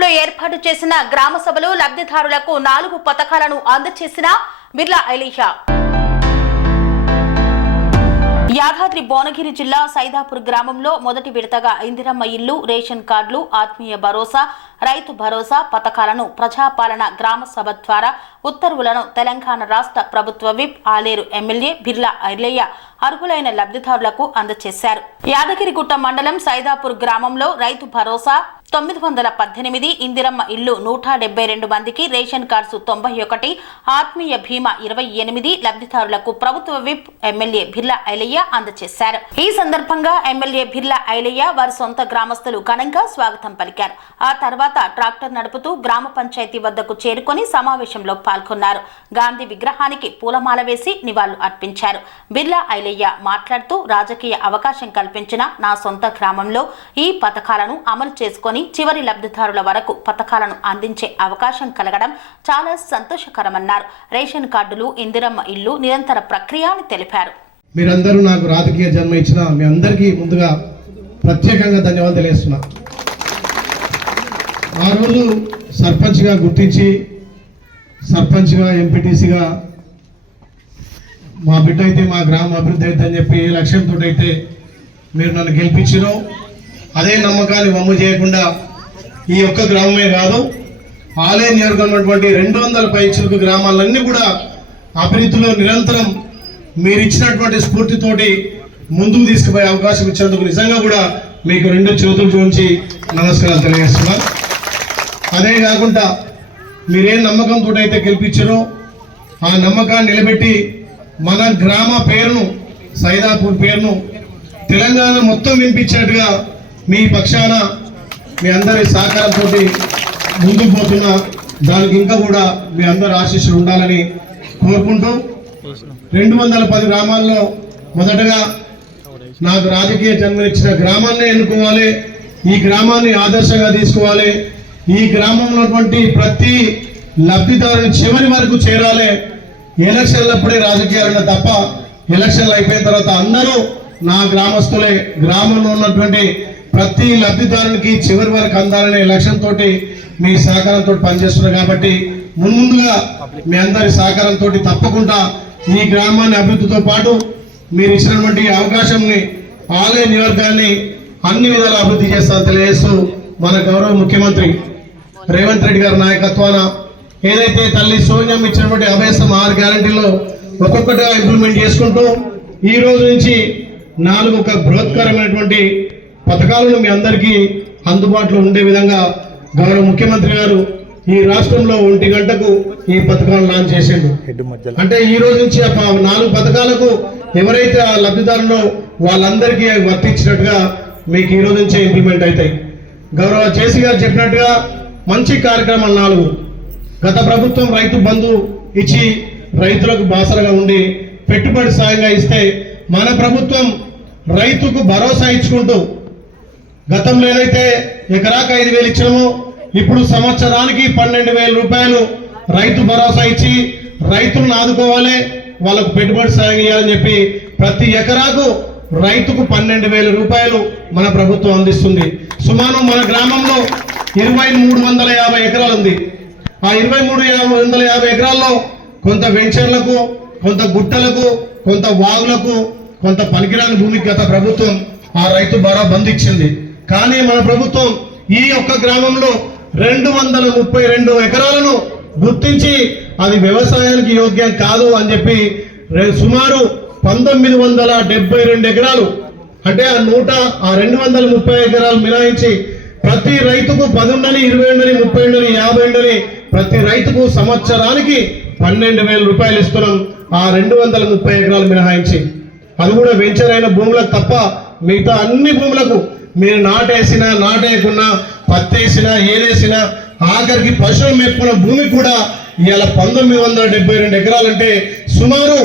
గ్రామంలో ఏర్పాటు చేసిన గ్రామ సభలో లబ్ధిదారులకు 4 పథకాలను అందజేసిన బిర్లా ఐలీషా. యాదాద్రి భువనగిరి జిల్లా సైదాపూర్ గ్రామంలో మొదటి విడతగా ఇందిరమ్మ ఇల్లు, రేషన్ కార్డులు, ఆత్మీయ భరోసా, రైతు భరోసా పథకాలను ప్రజాపాలన గ్రామ సభ ద్వారా ఉత్తర్వులను తెలంగాణ రాష్ట్ర ప్రభుత్వ విప్ ఆలేరు ఎమ్మెల్యే బిర్లా ఐలయ్య అర్హులైన లబ్ధిదారులకు అందజేశారు. యాదగిరిగుట్ట మండలం సైదాపూర్ గ్రామంలో రైతు భరోసా 918, ఇందిరమ్మ ఇల్లు 172 మందికి, రేషన్ కార్డ్స్ 91, ఆత్మీయ బీమా 28 లబ్ధిదారులకు ప్రభుత్వ విప్ ఎమ్మెల్యే బిర్లా ఐలయ్య అందజేశారు. ఈ సందర్భంగా ఎమ్మెల్యే బిర్లా ఐలయ్య వారి సొంత గ్రామస్తులు ఘనంగా స్వాగతం పలికారు. ఆ తర్వాత ట్రాక్టర్ నడుపుతూ గ్రామ పంచాయతీ వద్దకు చేరుకొని సమావేశంలో పాల్గొన్నారు. గాంధీ విగ్రహానికి పూలమాల వేసి నివాళులు అర్పించారు. బిర్లా ఐలయ్య మాట్లాడుతూ, రాజకీయ అవకాశం కల్పించిన నా సొంత గ్రామంలో ఈ పథకాలను అమలు చేసుకొని చివరి లబ్ధిదారుల వరకు పథకాలను అందించే అవకాశం కలగడం చాలా సంతోషకరమన్నారు. రేషన్ కార్డులు, ఇందిరమ్మ ఇల్లు నిరంతర ప్రక్రియ అని తెలిపారు. మీరందరూ నాకు రాజకీయ జన్మ ఇచ్చిన మీ అందరికీ ముందుగా ప్రత్యేకంగా ధన్యవాదాలు తెలియజేస్తున్నా. ఆ రోజు సర్పంచ్గా గుర్తించి సర్పంచ్గా ఎంపీటీసీగా మా బిడ్డ అయితే మా గ్రామ అభివృద్ధి అవుతుందని చెప్పి ఏ లక్ష్యంతో అయితే మీరు నన్ను గెలిపించినో అదే నమ్మకాన్ని వమ్ము చేయకుండా ఈ ఒక్క గ్రామమే కాదు, ఆలయ నియోజకవర్గమైనటువంటి 200 పైచిలకు గ్రామాలన్నీ కూడా అభివృద్ధిలో నిరంతరం మీరు ఇచ్చినటువంటి స్ఫూర్తితోటి ముందుకు తీసుకుపోయే అవకాశం ఇచ్చేందుకు నిజంగా కూడా మీకు 2 చేతులు జోడించి నమస్కారాలు తెలియజేస్తున్నాను. అదే కాకుండా మీరేం నమ్మకంతో అయితే గెలిపించారో ఆ నమ్మకాన్ని నిలబెట్టి మన గ్రామ పేరును, సైదాపూర్ పేరును తెలంగాణ మొత్తం వినిపించేట్టుగా మీ పక్షాన మీ అందరి సహకారంతో ముందుకు పోతున్నా. దానికి ఇంకా కూడా మీ అందరి ఆశీస్సులు ఉండాలని కోరుకుంటూ 210 గ్రామాల్లో మొదటగా నాకు రాజకీయ జన్మనిచ్చిన గ్రామాన్ని ఎన్నుకోవాలి, ఈ గ్రామాన్ని ఆదర్శంగా తీసుకోవాలి, ఈ గ్రామంలో ఉన్నటువంటి ప్రతి లబ్ధిదారుని చివరి వరకు చేరాలి. ఎలక్షన్లప్పుడే రాజకీయాలు తప్ప ఎలక్షన్లు అయిపోయిన తర్వాత అందరూ నా గ్రామస్తులే, గ్రామంలో ఉన్నటువంటి ప్రతి లబ్ధిదారునికి చివరి వరకు అందాలనే లక్ష్యంతో మీ సహకారంతో పనిచేస్తున్నారు. కాబట్టి ముందుగా మీ అందరి సహకారంతో తప్పకుండా ఈ గ్రామాన్ని అభివృద్ధితో పాటు మీరు ఇచ్చినటువంటి అవకాశాన్ని, ఆలయ నియోజకాన్ని అన్ని విధాల అభివృద్ధి చేస్తారని తెలియజేస్తూ, మన గౌరవ ముఖ్యమంత్రి రేవంత్ రెడ్డి గారి నాయకత్వాన ఏదైతే తల్లి సోనియమ్మ ఇచ్చినటువంటి అభయసం 6 గ్యారంటీలో ఒక్కొక్కటిగా ఇంప్లిమెంట్ చేసుకుంటూ ఈ రోజు నుంచి 4 బృహత్కరమైనటువంటి పథకాలను మీ అందరికీ అందుబాటులో ఉండే విధంగా గౌరవ ముఖ్యమంత్రి గారు ఈ రాష్ట్రంలో 1 గంటకు ఈ పథకాలను లాంచ్ చేసిండు. అంటే ఈ రోజు నుంచి 4 పథకాలకు ఎవరైతే ఆ లబ్ధిదారులో వాళ్ళందరికీ వర్తించినట్టుగా మీకు ఈ రోజు నుంచే ఇంప్లిమెంట్ అవుతాయి. గౌరవ జేసీ గారు చెప్పినట్టుగా మంచి కార్యక్రమాలు 4. గత ప్రభుత్వం రైతు బంధు ఇచ్చి రైతులకు బాసరగా ఉండి పెట్టుబడి సాయంగా ఇస్తే, మన ప్రభుత్వం రైతుకు భరోసా ఇచ్చుకుంటూ గతంలో ఏదైతే ఎకరాకు 5,000 ఇచ్చామో ఇప్పుడు సంవత్సరానికి 12,000 రూపాయలు రైతు భరోసా ఇచ్చి రైతులను ఆదుకోవాలి, వాళ్ళకు పెట్టుబడి సాయం ఇవ్వాలని చెప్పి ప్రతి ఎకరాకు రైతుకు 12,000 రూపాయలు మన ప్రభుత్వం అందిస్తుంది. సుమారు మన గ్రామంలో 2,350 ఎకరాలు ఉంది. ఆ 2,350 ఎకరాల్లో కొంత వెంచర్లకు, కొంత గుట్టలకు, కొంత వాగులకు, కొంత పనికిరాని భూమికి గత ప్రభుత్వం ఆ రైతు భరోసా బంద్ ఇచ్చింది. కానీ మన ప్రభుత్వం ఈ ఒక్క గ్రామంలో 232 ఎకరాలను గుర్తించి అది వ్యవసాయానికి యోగ్యం కాదు అని చెప్పి సుమారు 1972 ఎకరాలు, అంటే ఆ 230 ఎకరాలు మినాయించి ప్రతి రైతుకు 10 ఉండని, 20 ఉండని, 30 ఉండని, 50 ఉండని ప్రతి రైతుకు సంవత్సరానికి 12,000 రూపాయలు ఇస్తున్నాం. ఆ 230 ఎకరాలు మినహాయించి, అది కూడా వెంచర్ అయిన భూములకు తప్ప మిగతా అన్ని భూములకు మీరు నాటేసినా, నాటేయకున్నా, పత్తేసినా, ఏదేసినా, ఆఖరికి పశువులు మేపుకున్న భూమి కూడా ఇవాళ 1972 ఎకరాలంటే సుమారు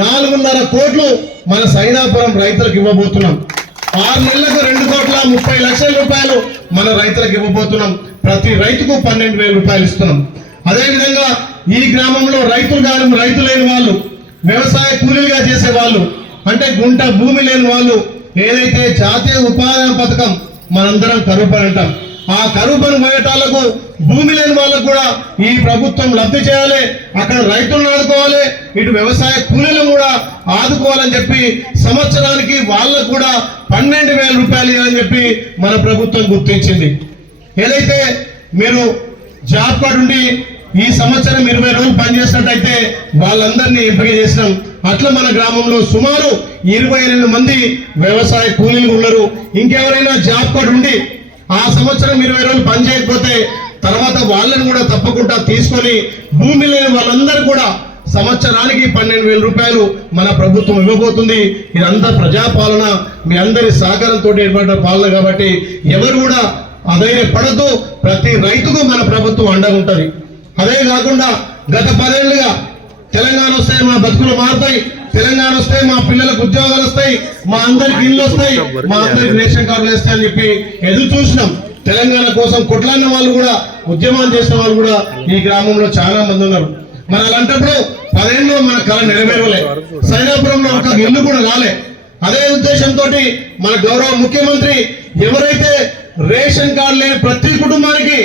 4.5 కోట్లు మన సైదాపురం రైతులకు ఇవ్వబోతున్నాం. 6 నెలలకు 2,30,00,000 రూపాయలు మన రైతులకు ఇవ్వబోతున్నాం. ప్రతి రైతుకు 12,000 రూపాయలు ఇస్తున్నాం. అదేవిధంగా ఈ గ్రామంలో రైతులు లేని వాళ్ళు, వ్యవసాయ కూలీలుగా చేసే వాళ్ళు, అంటే గుంట భూమి లేని వాళ్ళు, ఏదైతే జాతీయ ఉపాధి పథకం మనందరం కరువు పని అంటాం, ఆ కరువు పని పోయేటాళ్లకు భూమి లేని వాళ్ళకు కూడా ఈ ప్రభుత్వం లబ్ధి చేయాలి, అక్కడ రైతులను ఆదుకోవాలి, ఇటు వ్యవసాయ కూలీలను కూడా ఆదుకోవాలని చెప్పి సంవత్సరానికి వాళ్ళకు కూడా 12,000 రూపాయలు ఇవ్వాలని చెప్పి మన ప్రభుత్వం గుర్తించింది. ఏదైతే మీరు జాబ్ కార్డు ఉండి ఈ సంవత్సరం 20 రోజులు పనిచేసినట్టయితే వాళ్ళందరినీ ఎంపిక చేసినాం. అట్లా మన గ్రామంలో సుమారు 22 మంది వ్యవసాయ కూలీలు ఉన్నారు. ఇంకెవరైనా జాబ్ కార్డు ఉండి ఆ సంవత్సరం 20 రోజులు పని చేయకపోతే తర్వాత వాళ్ళని కూడా తప్పకుండా తీసుకొని భూమి లేని వాళ్ళందరూ కూడా సంవత్సరానికి 12,000 రూపాయలు మన ప్రభుత్వం ఇవ్వబోతుంది. ఇదంతా ప్రజాపాలన, మీ అందరి సహకారంతో ఏర్పడిన పాలన కాబట్టి ఎవరు కూడా అధైర్యపడద్దు. ప్రతి రైతుకు మన ప్రభుత్వం అండగా ఉంటుంది. అదే కాకుండా గత 10 ఏళ్లుగా తెలంగాణ వస్తే మా బతుకులు మారుతాయి, తెలంగాణ వస్తే మా పిల్లలకు ఉద్యోగాలు వస్తాయి, మా అందరికి ఇల్లు వస్తాయి, మా అందరికి రేషన్ కార్డులు వస్తాయని చెప్పి ఎదురు చూసినాం. తెలంగాణ కోసం కొట్లాడిన వాళ్ళు కూడా, ఉద్యమాలు చేసిన వాళ్ళు కూడా ఈ గ్రామంలో చాలా మంది ఉన్నారు. మరి అలాంటప్పుడు 10 ఏళ్ళు మన కళ నెరవేరలే, సైదాపురంలో ఒక ఇల్లు కూడా రాలే. అదే ఉద్దేశంతో మన గౌరవ ముఖ్యమంత్రి ఎవరైతే రేషన్ కార్డు లేని ప్రతి కుటుంబానికి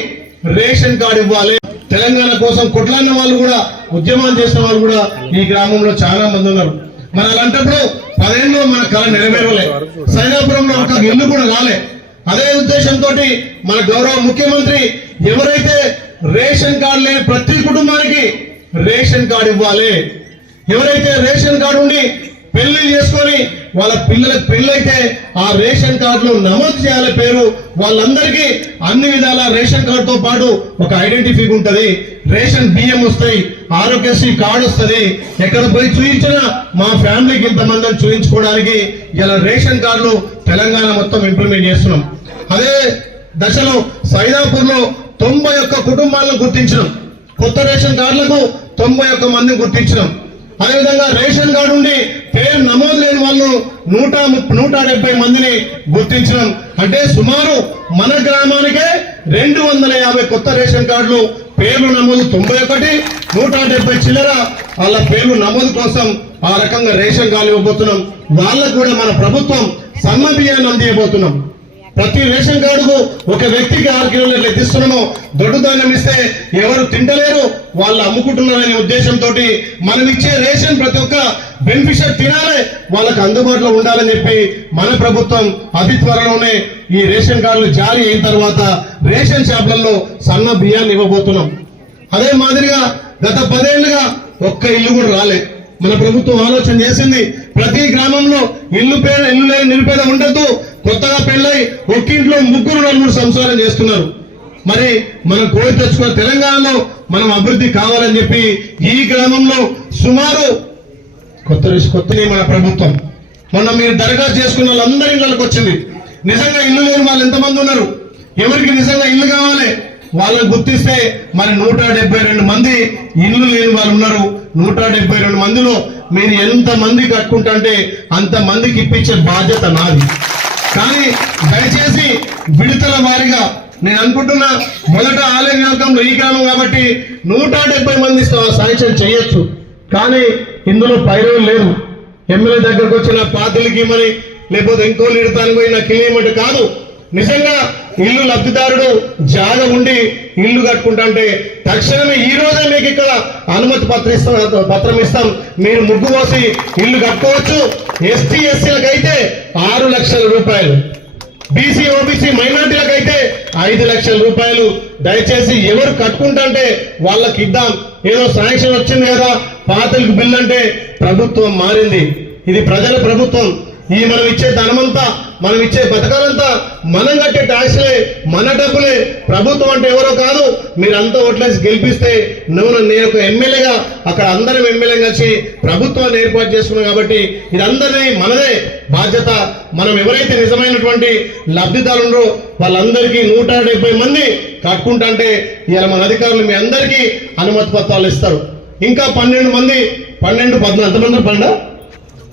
రేషన్ కార్డు ఇవ్వాలి, తెలంగాణ కోసం కొట్లాడిన వాళ్ళు కూడా, ఉద్యమాలు చేసిన వాళ్ళు కూడా ఈ గ్రామంలో చాలా మంది ఉన్నారు. మరి అలాంటప్పుడు 10 ఏళ్ళు మన కళ నెరవేరలే, సైదాపురంలో ఒక ఇల్లు కూడా రాలే. అదే ఉద్దేశంతో మన గౌరవ ముఖ్యమంత్రి ఎవరైతే రేషన్ కార్డు లేని ప్రతి కుటుంబానికి రేషన్ కార్డు ఇవ్వాలి, ఎవరైతే రేషన్ కార్డు ఉండి పెళ్లి చేసుకొని వాళ్ళ పిల్లలకు పెళ్ళైతే ఆ రేషన్ కార్డులో నమోదు చేయాలి పేరు, వాళ్ళందరికీ అన్ని విధాల రేషన్ కార్డుతో పాటు ఒక ఐడెంటిఫై ఉంటది, రేషన్ బియ్యం వస్తాయి, ఆరోగ్యశ్రీ కార్డు వస్తుంది. ఎక్కడ పోయి చూపించినా మా ఫ్యామిలీకి ఇంతమందిని చూపించుకోవడానికి ఇలా రేషన్ కార్డులు తెలంగాణ మొత్తం ఇంప్లిమెంట్ చేస్తున్నాం. అదే దశలో సైదాపూర్ లో 91 కుటుంబాలను గుర్తించినాం. కొత్త రేషన్ కార్డులకు 91 మందిని గుర్తించినాం. అదేవిధంగా రేషన్ కార్డు ఉండి పేరు నమోదు లేని వాళ్ళు 170 మందిని గుర్తించడం. అంటే సుమారు మన గ్రామానికే 250 కొత్త రేషన్ కార్డులు, పేర్లు నమోదు 91, 170 చిల్లర వాళ్ళ పేర్లు నమోదు కోసం ఆ రకంగా రేషన్ కార్డు ఇవ్వబోతున్నాం. వాళ్ళకు కూడా మన ప్రభుత్వం సన్న బియ్యాన్ని అందియబోతున్నాం. ప్రతి రేషన్ కార్డుకు ఒక వ్యక్తికి 6 కిలోలు ఎత్తిస్తున్నాము. దొడ్డు ధాన్యం ఇస్తే ఎవరు తింటలేరు, వాళ్ళు అమ్ముకుంటున్నారనే ఉద్దేశంతో మనం ఇచ్చే రేషన్ ప్రతి ఒక్క బెనిఫిషియర్ తినాలి, వాళ్ళకి అందుబాటులో ఉండాలని చెప్పి మన ప్రభుత్వం అతి త్వరలోనే ఈ రేషన్ కార్డులు జారీ అయిన తర్వాత రేషన్ షాపులలో సన్న బియ్యాన్ని ఇవ్వబోతున్నాం. అదే మాదిరిగా గత 10 ఏళ్లుగా ఒక్క ఇల్లు కూడా రాలే. మన ప్రభుత్వం ఆలోచన చేసింది, ప్రతి గ్రామంలో ఇల్లు లేని నిరుపేద ఉండద్దు. కొత్తగా పెళ్ళై ఒక్కింట్లో 3-4 సంసారం చేస్తున్నారు. మరి మనం కోరి తెచ్చుకున్న తెలంగాణలో మనం అభివృద్ధి కావాలని చెప్పి ఈ గ్రామంలో సుమారు కొత్త మన ప్రభుత్వం మొన్న మీరు దరఖాస్తు చేసుకున్న వాళ్ళందరి ఇళ్ళకి వచ్చింది. నిజంగా ఇల్లు లేని వాళ్ళు ఎంతమంది ఉన్నారు, ఎవరికి నిజంగా ఇల్లు కావాలి వాళ్ళని గుర్తిస్తే మరి 172 మంది ఇల్లు లేని వాళ్ళు ఉన్నారు. 172 మందిలో మీరు ఎంత మంది కట్టుకుంటే అంత మందికి ఇప్పించే బాధ్యత నాది. కానీ దయచేసి విడతల వారిగా నేను అనుకుంటున్నా, మొదట ఆలయ నియోజకంలో ఈ గ్రామం కాబట్టి 170 మంది శాంక్షన్ చేయొచ్చు. కానీ ఇందులో పైరవులు లేదు. ఎమ్మెల్యే దగ్గరకు వచ్చిన పాతులకి మరి లేకపోతే ఇంకో లీడతానికి పోయి నాకు ఇల్లేమంటే కాదు. నిజంగా ఇల్లు లబ్ధిదారుడు జాగ ఉండి ఇల్లు కట్టుకుంటే తక్షణమే ఈ రోజే మీకు ఇక్కడ అనుమతి పత్రం ఇస్తాం, మీరు ముగ్గు పోసి ఇల్లు కట్టుకోవచ్చు. ఎస్టీ ఎస్సీలకు అయితే 6 లక్షల రూపాయలు, బీసీ ఓబీసీ మైనార్టీలకు అయితే 5 లక్షల రూపాయలు. దయచేసి ఎవరు కట్టుకుంటే వాళ్ళకి ఇద్దాం. ఏదో శాంక్షన్ వచ్చింది కదా పాతలకు బిల్లు అంటే ప్రభుత్వం మారింది, ఇది ప్రజల ప్రభుత్వం. ఈ మనం ఇచ్చే ధనమంతా, మనం ఇచ్చే పథకాలంతా మనం కట్టే ట్యాక్స్లే, మన డబ్బులే. ప్రభుత్వం అంటే ఎవరో కాదు, మీరంతా ఓట్లేసి గెలిపిస్తే నేను ఒక ఎమ్మెల్యేగా అక్కడ అందరం ఎమ్మెల్యే కలిసి ప్రభుత్వాన్ని ఏర్పాటు చేసుకున్నాం. కాబట్టి ఇదందరినీ మనదే బాధ్యత. మనం ఎవరైతే నిజమైనటువంటి లబ్ధిదారులు వాళ్ళందరికీ 170 మంది కట్టుకుంటే ఇలా మన అధికారులు మీ అందరికీ అనుమతి పత్రాలు ఇస్తారు. ఇంకా 12 మంది 14 ఎంతమంది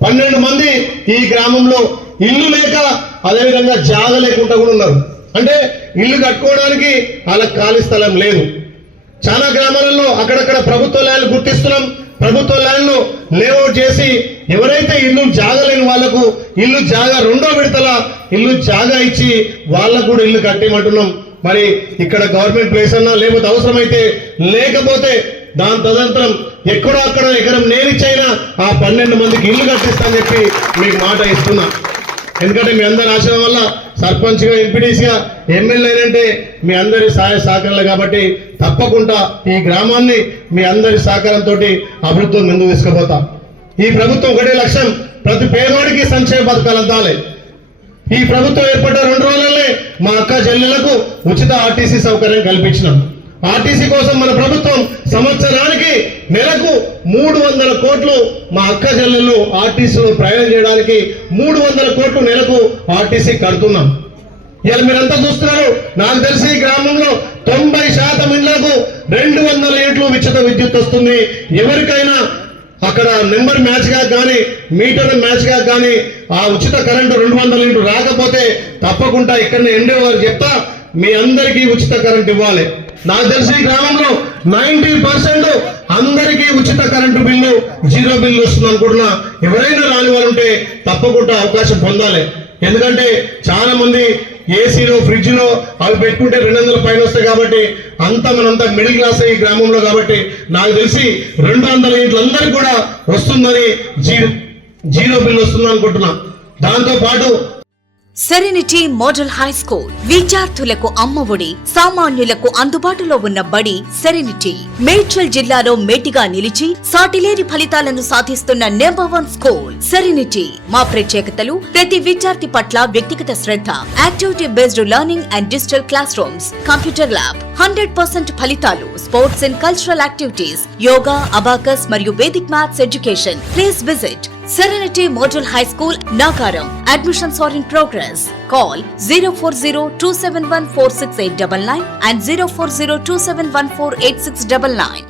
12 మంది ఈ గ్రామంలో ఇల్లు లేక అదేవిధంగా జాగ లేకుండా కూడా ఉన్నారు. అంటే ఇల్లు కట్టుకోవడానికి వాళ్ళకి ఖాళీ స్థలం లేదు. చాలా గ్రామాలలో అక్కడక్కడ ప్రభుత్వ ల్యాండ్లు గుర్తిస్తున్నాం. ప్రభుత్వ ల్యాండ్లు లేఅవుట్ చేసి ఎవరైతే ఇల్లు జాగ లేని వాళ్లకు ఇల్లు జాగ 2వ విడతల ఇల్లు జాగ ఇచ్చి వాళ్ళకు కూడా ఇల్లు కట్టేయమంటున్నాం. మరి ఇక్కడ గవర్నమెంట్ ప్లేస్ అన్నా లేకపోతే అవసరమైతే లేకపోతే దాని తదనంతరం ఎక్కడో అక్కడ ఎకరం నేనిచ్చైనా ఆ 12 మందికి ఇల్లు కట్టిస్తా అని చెప్పి మీకు మాట ఇస్తున్నా. ఎందుకంటే మీ అందరి ఆశయం వల్ల సర్పంచ్గా ఎంపీటీసీగా ఎమ్మెల్యే అంటే మీ అందరి సహాయ సహకారాలు కాబట్టి తప్పకుండా ఈ గ్రామాన్ని మీ అందరి సహకారంతో అభివృద్ధి ముందుకు తీసుకుపోతా. ఈ ప్రభుత్వం ఒకటే లక్ష్యం, ప్రతి పేదవాడికి సంక్షేమ పథకాలు అందాలి. ఈ ప్రభుత్వం ఏర్పడ్డ 2 రోజులనే మా అక్క చెల్లెలకు ఉచిత ఆర్టీసీ సౌకర్యం కల్పించినాం. ఆర్టీసీ కోసం మన ప్రభుత్వం సంవత్సరానికి నెలకు 300 కోట్లు మా అక్క చెల్లెళ్ళు ఆర్టీసీలో ప్రయాణం చేయడానికి 300 కోట్లు నెలకు ఆర్టీసీ కడుతున్నాం. ఇలా మీరంతా చూస్తున్నారు. నాకు తెలిసి ఈ గ్రామంలో 90% ఇళ్లకు 200 యూనిట్లు ఉచిత విద్యుత్ వస్తుంది. ఎవరికైనా అక్కడ నెంబర్ మ్యాచ్ గా కానీ మీటర్ మ్యాచ్ గా కానీ ఆ ఉచిత కరెంటు 200 యూనిట్లు రాకపోతే తప్పకుండా ఇక్కడ ఎండే వారు చెప్తా మీ అందరికీ ఉచిత కరెంట్ ఇవ్వాలి. నాకు తెలిసి ఈ గ్రామంలో 90% అందరికీ ఉచిత కరెంటు బిల్లు 0 బిల్లు వస్తుంది అనుకుంటున్నా. ఎవరైనా రాని వాళ్ళు ఉంటే తప్పకుండా అవకాశం పొందాలి. ఎందుకంటే చాలా మంది ఏసీలో ఫ్రిడ్జ్లో అవి పెట్టుకుంటే 200 పైన వస్తాయి కాబట్టి మనంతా మిడిల్ క్లాస్ ఈ గ్రామంలో కాబట్టి నాకు తెలిసి 200 యూనిట్లు అందరికి కూడా వస్తుందని 0 బిల్ వస్తుంది అనుకుంటున్నా. దాంతో పాటు సెరెనిటీ మోడల్ హై స్కూల్ విద్యార్థులకు అమ్మఒడి, సామాన్యులకు అందుబాటులో ఉన్న బడి సెరెనిటీ. మేడ్చల్ జిల్లాలో మేటిగా నిలిచి సాటిలేని ఫలితాలను సాధిస్తున్న #1 స్కూల్ సెరెనిటీ. మా ప్రత్యేకతలు ప్రతి విద్యార్థి పట్ల వ్యక్తిగత శ్రద్ధ, activity based learning and digital class rooms, computer lab, 100% ఫలితాలు, sports and cultural activities, yoga, abacus మరియు Vedic maths education. Please visit Serenity Model High School, Nagaram. Admissions are in progress. Call 040-271-46899 and 040-271-48699.